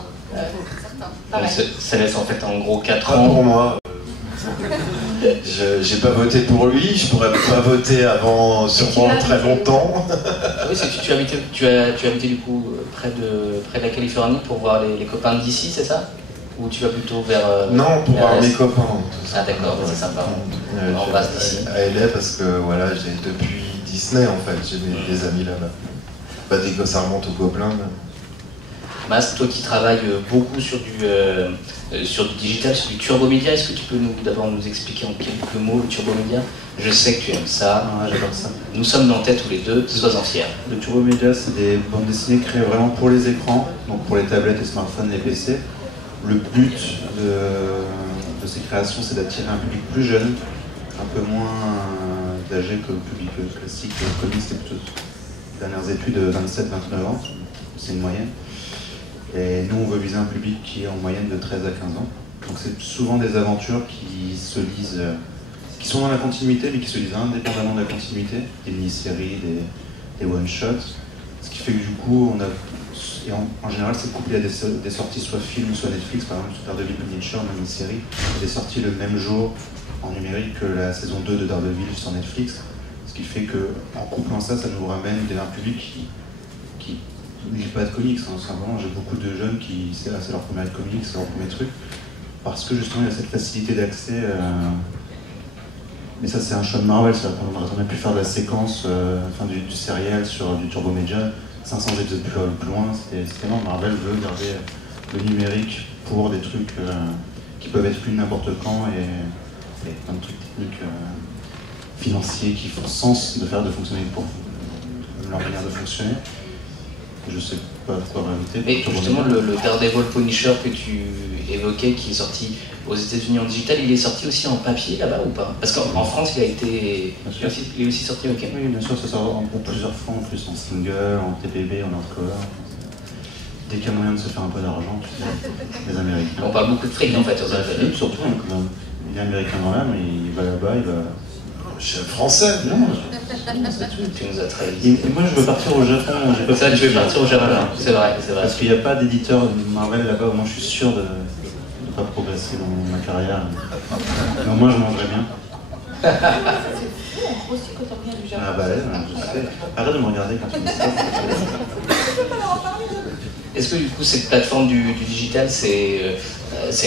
Ça laisse en fait en gros 4 Pas ans. pour moi. J'ai pas voté pour lui, je pourrais pas voter avant sûrement très longtemps. Oui, c'est que tu as habité du coup près de la Californie pour voir les copains d'ici, c'est ça? Ou tu vas plutôt vers... Non, pour voir mes copains. Ah d'accord, c'est sympa. On passe d'ici. À LA parce que voilà, j'ai depuis Disney en fait, j'ai des amis là-bas. Bah, dès que ça remonte au Gobelin. Mas, toi qui travailles beaucoup sur du digital, sur du turbomédia, est-ce que tu peux d'abord nous expliquer en quelques mots le turbomédia? Je sais que tu aimes ça. Ah, j'adore ça. Nous sommes nantais tous les deux, sois-en fiers. Le turbomédia, c'est des bandes dessinées créées vraiment pour les écrans, donc pour les tablettes, les smartphones, les PC. Le but de ces créations, c'est d'attirer un public plus jeune, un peu moins âgé que le public classique. Le comics, c'est plutôt les dernières études de 27-29 ans, c'est une moyenne. Et nous, on veut viser un public qui est en moyenne de 13 à 15 ans. Donc c'est souvent des aventures qui se lisent, qui sont dans la continuité, mais qui se lisent indépendamment de la continuité, des mini-séries, des one-shots. Ce qui fait que du coup, en général, c'est couplé à des sorties soit film, soit Netflix. Par exemple, Daredevil Punisher, une mini-série, est sortie le même jour en numérique que la saison 2 de Daredevil sur Netflix. Ce qui fait qu'en couplant ça, ça nous ramène un public qui ne lit pas de comics. Simplement, j'ai beaucoup de jeunes c'est leur premier comics, c'est leur premier truc. Parce que justement, il y a cette facilité d'accès. Mais ça, c'est un choix de Marvel. On aurait jamais pu faire de la séquence du serial sur du turbomédia. 500 épisodes plus loin, c'était énorme. Marvel veut garder le numérique pour des trucs qui peuvent être plus n'importe quand et plein de trucs techniques financiers qui font sens de fonctionner pour leur manière de fonctionner. Je sais pas quoi rajouter. Mais justement, le Daredevil Punisher que tu évoquais, qui est sorti aux États-Unis en digital, il est sorti aussi en papier là-bas ou pas? Parce qu'en France, il est aussi sorti, ok. Oui, bien sûr, ça sort en plusieurs fois, en plus en single, en TPB, en hardcover. Dès qu'il y a moyen de se faire un peu d'argent, tu sais, les Américains. On parle beaucoup de fric en fait aux États-Unis. Surtout, il est américain dans l'âme, il va là-bas, il va. Je suis français. Non, tu nous as trahi. Et moi, je veux partir au Japon. Ça, tu veux partir au Japon, c'est vrai. Parce qu'il n'y a pas d'éditeur de Marvel là-bas, au moins je suis sûr de ne pas progresser dans ma carrière. Mais au moins, je mangerai bien. C'est fou, on grossit quand on revient du Japon. Ah bah ouais, je sais. Arrête de me regarder quand tu me dis ça. Est-ce que du coup cette plateforme du digital, c'est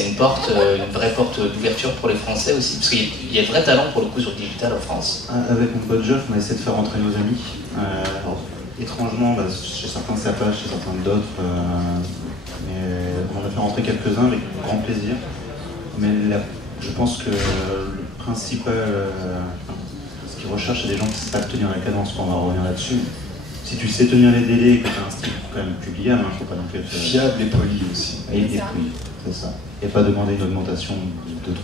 une porte, une vraie porte d'ouverture pour les Français aussi? Parce qu'il y a de vrais talents pour le coup sur le digital en France. Avec mon pote Geoff, on a essayé de faire rentrer nos amis. Alors, étrangement, chez certains ça passe, chez certains d'autres. Mais on en a fait rentrer quelques-uns avec grand plaisir. Mais je pense que le principal, ce qu'ils recherchent, c'est des gens qui savent tenir la cadence. On va revenir là-dessus. Si tu sais tenir les délais et que tu as un style quand même publiable, il ne faut pas non plus être fiable et poli aussi. Et poli, c'est ça. Et pas demander une augmentation de 2-3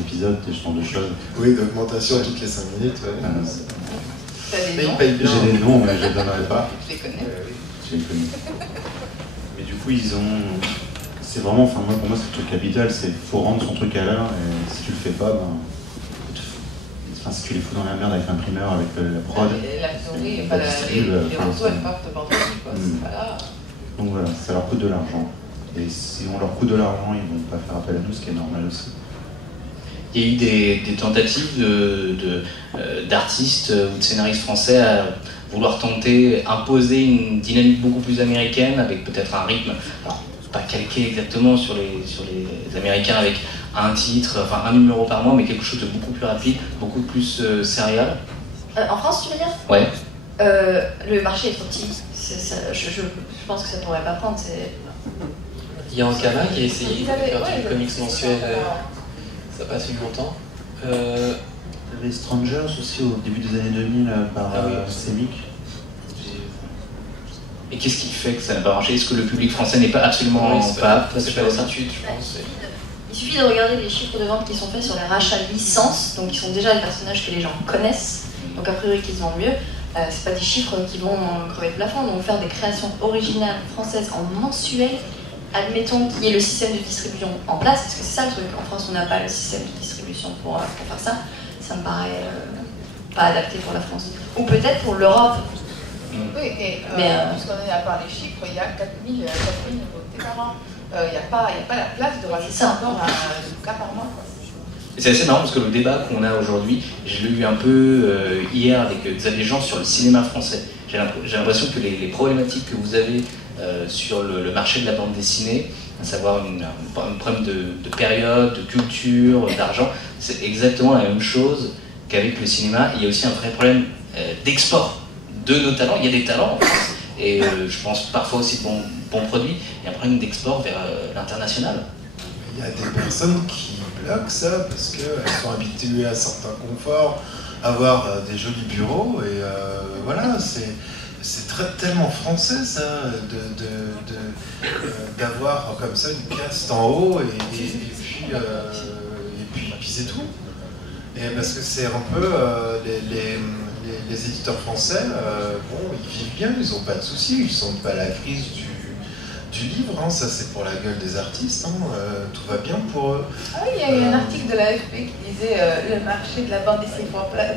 épisodes, ce genre de choses. Oui, d'augmentation toutes les 5 minutes. Ouais. T'as des noms? J'ai des noms, mais je ne les donnerai pas. Je les connais. Je les connais. Mais du coup, ils ont. C'est vraiment, enfin, pour moi, c'est le truc capital, c'est faut rendre son truc à l'heure, et si tu le fais pas, si tu les fous dans la merde avec l'imprimeur, avec la prod. La théorie, pas les réseaux, elles partent par dessus, quoi. C'est pas là. Donc voilà, ça leur coûte de l'argent. Et si on leur coûte de l'argent, ils vont pas faire appel à nous, ce qui est normal aussi. Il y a eu des tentatives d'artistes ou de scénaristes français à vouloir tenter, imposer une dynamique beaucoup plus américaine, avec peut-être un rythme, alors pas calqué exactement sur les Américains, avec un titre, enfin un numéro par mois, mais quelque chose de beaucoup plus rapide, beaucoup plus serial. En France, tu veux dire? Ouais. Le marché est trop petit. Je pense que ça pourrait pas prendre. Il y a Ankama qui a essayé de faire ouais, du comics mensuel, ça n'a pas su longtemps. Les Strangers aussi au début des années 2000 par Semic. Et qu'est-ce qui fait que ça n'a pas marché? Est-ce que le public français n'est pas absolument pas apte? C'est pas l'habitude, je pense. Il suffit de regarder les chiffres de vente qui sont faits sur les rachats de licences, donc qui sont déjà des personnages que les gens connaissent, donc a priori qu'ils se vendent mieux. C'est pas des chiffres qui vont crever le plafond, donc faire des créations originales françaises en mensuel, admettons qu'il y ait le système de distribution en place, parce que c'est ça le truc, en France on n'a pas le système de distribution pour faire ça me paraît pas adapté pour la France. Ou peut-être pour l'Europe. Oui, et puisqu'on est à part les chiffres, il y a 4000 nouveautés par an. Il n'y a pas la place de rajouter encore un bouquin par mois. C'est assez marrant parce que le débat qu'on a aujourd'hui, je l'ai eu un peu hier avec Xavier Jean sur le cinéma français. J'ai l'impression que les problématiques que vous avez sur le marché de la bande dessinée, à savoir un problème de période, de culture, d'argent, c'est exactement la même chose qu'avec le cinéma. Il y a aussi un vrai problème d'export de nos talents. Il y a des talents en France, et je pense parfois aussi de bons produits. Il y a un problème d'export vers l'international. Il y a des personnes qui bloquent ça parce qu'elles sont habituées à certains conforts, avoir des jolis bureaux, et voilà, c'est tellement français ça, d'avoir comme ça une caste en haut, et puis c'est tout. Et parce que c'est un peu les éditeurs français, bon, ils vivent bien, ils n'ont pas de soucis, ils sentent pas la crise du livre, hein, ça c'est pour la gueule des artistes, hein, tout va bien pour eux. Ah oui, il y a eu un article de l'AFP qui disait le marché de la bande dessinée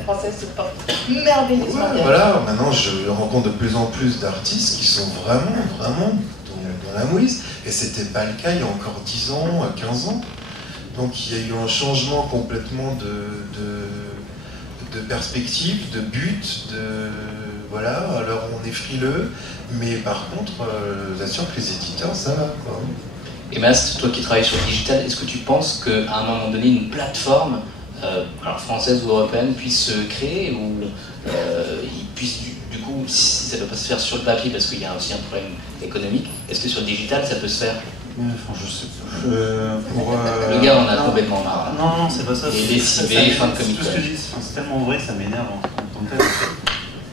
française se porte merveilleusement bien. Voilà, maintenant je rencontre de plus en plus d'artistes qui sont vraiment dans la mouise, et c'était pas le cas il y a encore 10 ans, 15 ans. Donc il y a eu un changement complètement de perspective, de but, voilà, alors on est frileux, mais par contre, je vous assure que les éditeurs, ça va, quoi. Et Mast, toi qui travailles sur le digital, est-ce que tu penses qu'à un moment donné, une plateforme, alors française ou européenne, puisse se créer, ou il puisse, du coup, si ça ne peut pas se faire sur le papier, parce qu'il y a aussi un problème économique, est-ce que sur le digital, ça peut se faire? Enfin, je sais pas. Le gars en a complètement marre. Non, c'est pas ça. Les décibels, fin de comic. Tout ce que je dis, c'est tellement vrai que ça m'énerve en tant que tel.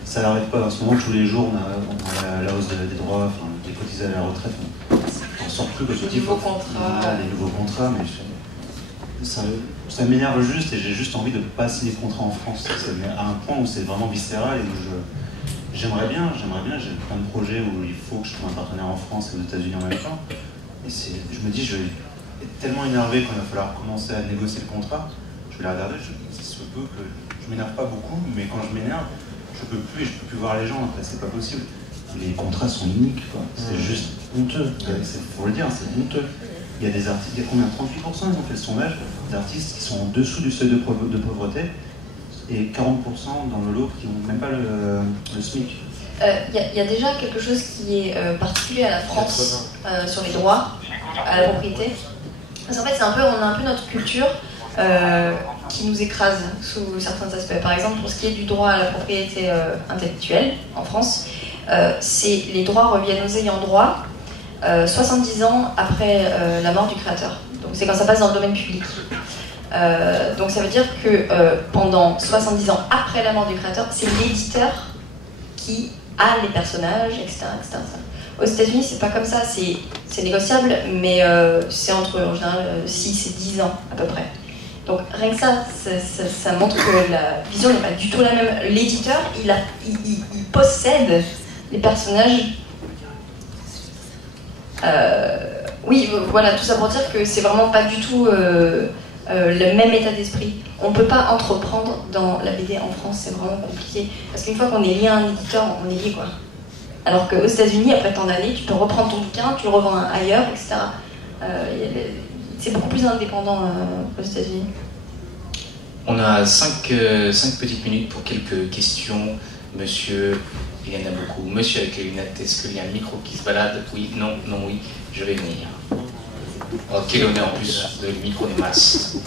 Ça n'arrête pas. En ce moment, tous les jours, on a la hausse des droits, enfin, des cotisations à la retraite. On ne sort plus que ce type. Des nouveaux contrats. Des nouveaux contrats, mais ça m'énerve juste, et j'ai juste envie de ne pas signer de contrat en France. C'est à un point où c'est vraiment viscéral, et où j'aimerais bien, j'ai plein de projets où il faut que je trouve un partenaire en France et aux États-Unis en même temps. Et je me dis, je vais être tellement énervé quand il va falloir commencer à négocier le contrat. Je vais la regarder, ça se peut que je m'énerve pas beaucoup, mais quand je m'énerve, je peux plus voir les gens, après c'est pas possible. Les contrats sont uniques, quoi. C'est juste honteux, faut le dire, c'est honteux. Il y a des artistes, il y a combien, 38%, ils ont fait le sondage, d'artistes qui sont en dessous du seuil de pauvreté, et 40% dans le lot qui n'ont même pas le SMIC. Il y a déjà quelque chose qui est particulier à la France sur les droits à la propriété. Parce qu'en fait, on a un peu notre culture qui nous écrase sous certains aspects. Par exemple, pour ce qui est du droit à la propriété intellectuelle en France, les droits reviennent aux ayants droit 70 ans après la mort du créateur. Donc c'est quand ça passe dans le domaine public. Donc ça veut dire que pendant 70 ans après la mort du créateur, c'est l'éditeur qui a les personnages, etc. Aux États-Unis, c'est pas comme ça, c'est négociable, mais c'est entre en général 6 et 10 ans à peu près. Donc rien que ça montre que la vision n'est pas du tout la même. L'éditeur, il possède les personnages. Oui, voilà, tout ça pour dire que c'est vraiment pas du tout le même état d'esprit. On peut pas entreprendre dans la BD en France, c'est vraiment compliqué. Parce qu'une fois qu'on est lié à un éditeur, on est lié, quoi. Alors qu'aux États-Unis, après tant d'années, tu peux reprendre ton bouquin, tu le revends ailleurs, etc. C'est beaucoup plus indépendant aux États-Unis. On a 5 petites minutes pour quelques questions. Monsieur, il y en a beaucoup. Monsieur avec les lunettes, est-ce qu'il y a un micro qui se balade? Oui, non, non, oui, je vais venir. Oh, quel honneur en plus, le micro de masse.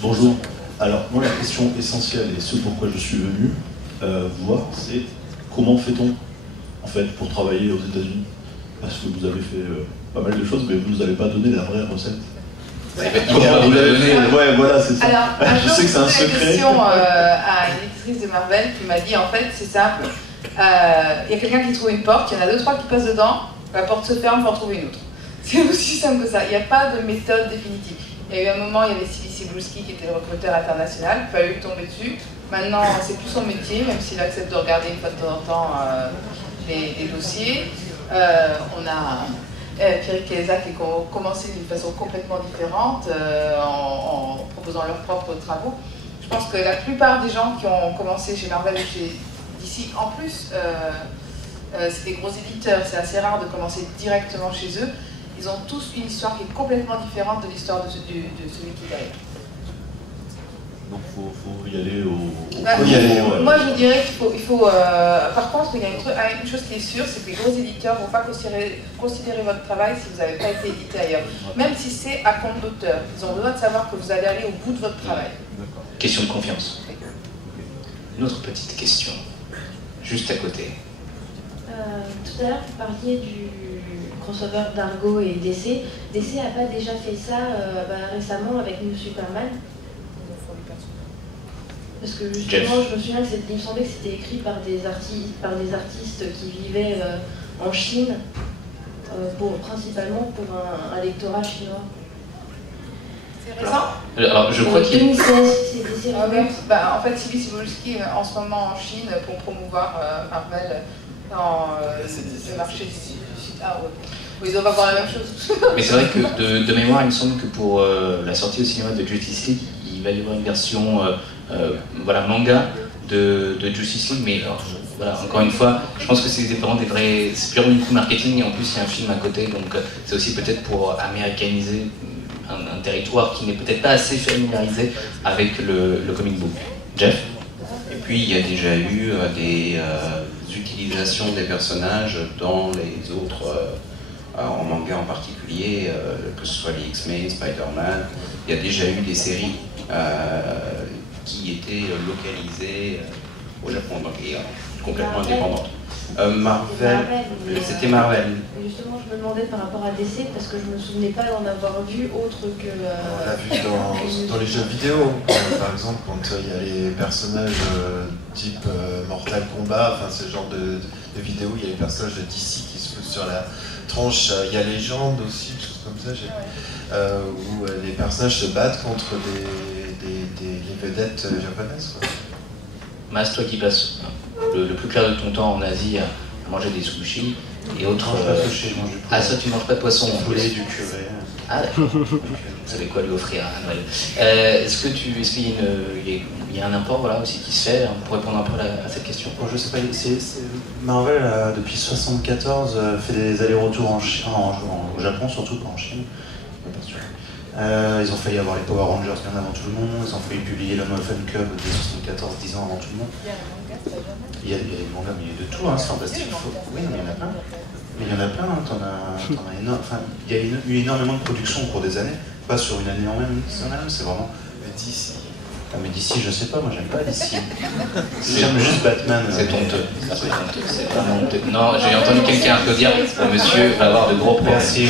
Bonjour. Alors, moi, la question essentielle et ce pourquoi je suis venu voir, c'est comment fait-on en fait pour travailler aux États-Unis? Parce que vous avez fait pas mal de choses, mais vous nous avez pas donné la vraie recette. Ouais, voilà, c'est ça. Alors, je sais que c'est un secret. J'ai une question à une éditrice de Marvel qui m'a dit, en fait, c'est simple. Il y a quelqu'un qui trouve une porte, il y en a 2-3 qui passent dedans, la porte se ferme, il faut en trouver une autre. C'est aussi simple que ça. Il n'y a pas de méthode définitive. Il y a eu un moment, il y avait Stevie Cebulski qui était le recruteur international, il fallait lui tomber dessus. Maintenant, c'est plus son métier, même s'il accepte de regarder une fois de temps en temps les dossiers. On a Pierre Keleza qui a commencé d'une façon complètement différente en proposant leurs propres travaux. Je pense que la plupart des gens qui ont commencé chez Marvel ou chez DC, en plus, c'est des gros éditeurs, c'est assez rare de commencer directement chez eux. Ils ont tous une histoire qui est complètement différente de l'histoire de celui qui est derrière. Donc il faut y aller Moi je dirais qu'il faut par contre, il y a une chose qui est sûre, c'est que les gros éditeurs ne vont pas considérer votre travail si vous n'avez pas été édité ailleurs. Même si c'est à compte d'auteur. Ils ont besoin de savoir que vous allez aller au bout de votre travail. Question de confiance. Une autre petite question, juste à côté. Tout à l'heure, vous parliez du crossover d'Argo et DC. DC n'a pas déjà fait ça récemment avec New Superman? Parce que justement, je me souviens qu'il me semblait que c'était écrit par des artistes qui vivaient en Chine, principalement pour un lectorat chinois. C'est récent? Alors, je crois qu'il... 2016, c'est DC Rebirth. En fait, Stevie Cebulski en ce moment en Chine pour promouvoir Marvel dans le marché du Sud. Ah ouais. Oui, ils doivent avoir la même chose. Mais c'est vrai que de mémoire, il me semble que pour la sortie au cinéma de Justice League, il va y avoir une version manga de Justice League, mais voilà, encore une fois, je pense que c'est vraiment c'est purement du coup marketing, et en plus il y a un film à côté, donc c'est aussi peut-être pour américaniser un territoire qui n'est peut-être pas assez familiarisé avec le comic book. Jeff? Et puis il y a déjà eu des utilisations des personnages dans les autres, en manga en particulier, que ce soit les X-Men, Spider-Man. Il y a déjà eu des séries qui étaient localisées au Japon, donc complètement indépendantes. Marvel, c'était Marvel. Justement, je me demandais par rapport à DC, parce que je ne me souvenais pas d'en avoir vu autre que... On l'a vu dans les jeux vidéo, par exemple, quand il y a les personnages type Mortal Kombat, enfin ce genre de vidéos, il y a les personnages de DC qui se foutent sur la tronche, il y a Légende aussi, des choses comme ça, où les personnages se battent contre des vedettes japonaises. Quoi. Mas, toi qui passes le plus clair de ton temps en Asie à manger des sushis et autres... Je mange pas de sushi, je mange du poulet. Ah, ça, tu manges pas de poisson? Du poulet, du curé. Ah, d'accord. Vous savez quoi lui offrir à Noël. Est-ce qu'il y a un import aussi qui se fait pour répondre un peu à cette question? Bon, je sais pas, Marvel, depuis 1974, fait des allers-retours au Japon, surtout pas en Chine. Pas sûr. Ils ont failli avoir les Power Rangers bien avant tout le monde, ils ont failli publier le Fun Club dès 74, 10 ans avant tout le monde. Il y a des mangas, mais il y a de tout, hein, c'est fantastique. Oui, mais il y en a plein. Mais il y en a plein, hein, t'en as énorme. Enfin, il y a eu énormément de production au cours des années, pas sur une année en même, c'est vraiment. Mais d'ici. Ah, mais d'ici, je sais pas, moi j'aime pas d'ici. J'aime juste Batman. C'est honteux. C'est honteux. C'est vraiment honteux. Non, j'ai entendu quelqu'un applaudir. Le monsieur va avoir de gros problèmes. Merci.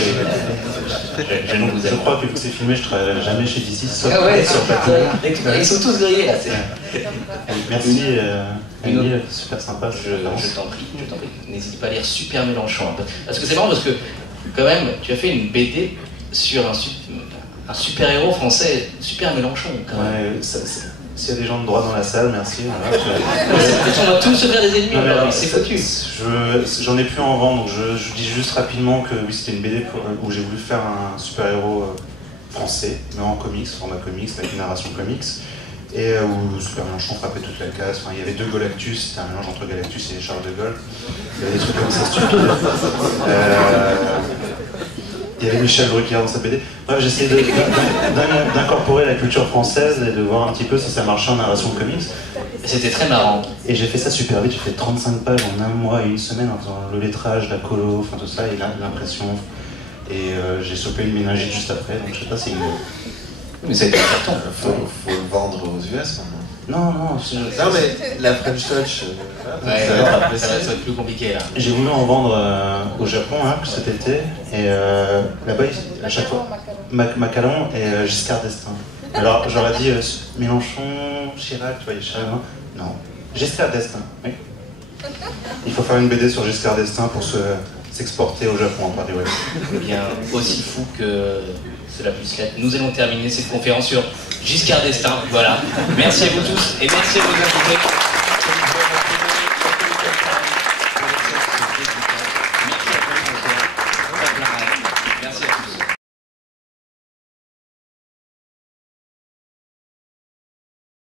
Je crois que c'est filmé, je travaillerai jamais chez DC, sauf sur Batman. Ils sont tous grillés là. Merci, Emily, super sympa. Je t'en prie. N'hésite pas à lire Super Mélenchon. Parce que c'est marrant parce que, quand même, tu as fait une BD sur un super-héros français, Super Mélenchon. Ouais, s'il y a des gens de droit dans la salle, merci. On va tous se faire des ennemis, c'est foutu. J'en ai plus en vendre, donc je dis juste rapidement que oui, c'était une BD où j'ai voulu faire un super-héros français, mais en comics, format comics, avec une narration comics, et où Super Mélenchon frappait toute la case. Enfin, il y avait deux Galactus, c'était un mélange entre Galactus et Charles de Gaulle. Il y avait des trucs comme ça stupides. Il y avait Michel Drucker dans sa BD. Bref, j'essayais d'incorporer la culture française et de voir un petit peu si ça marchait en narration comics. C'était très marrant. Et j'ai fait ça super vite, j'ai fait 35 pages en un mois et une semaine en faisant le lettrage, la colo, enfin tout ça, et l'impression. Et j'ai chopé une méningite juste après, donc je sais pas si... Mais ça a été important. Faut le vendre aux US maintenant. Non, non, mais la French Touch, ça va être plus compliqué là. J'ai voulu en vendre au Japon cet été, et là-bas, à chaque fois, Macalon et Giscard d'Estaing. Alors j'aurais dit Mélenchon, Chirac, tu vois, Chirac, non, Giscard d'Estaing, oui. Il faut faire une BD sur Giscard d'Estaing pour s'exporter au Japon en Paris, ouais. Eh bien, aussi fou que cela puisse l'être, nous allons terminer cette conférence sur Giscard d'Estaing, voilà. Merci à vous tous et merci à vos invités.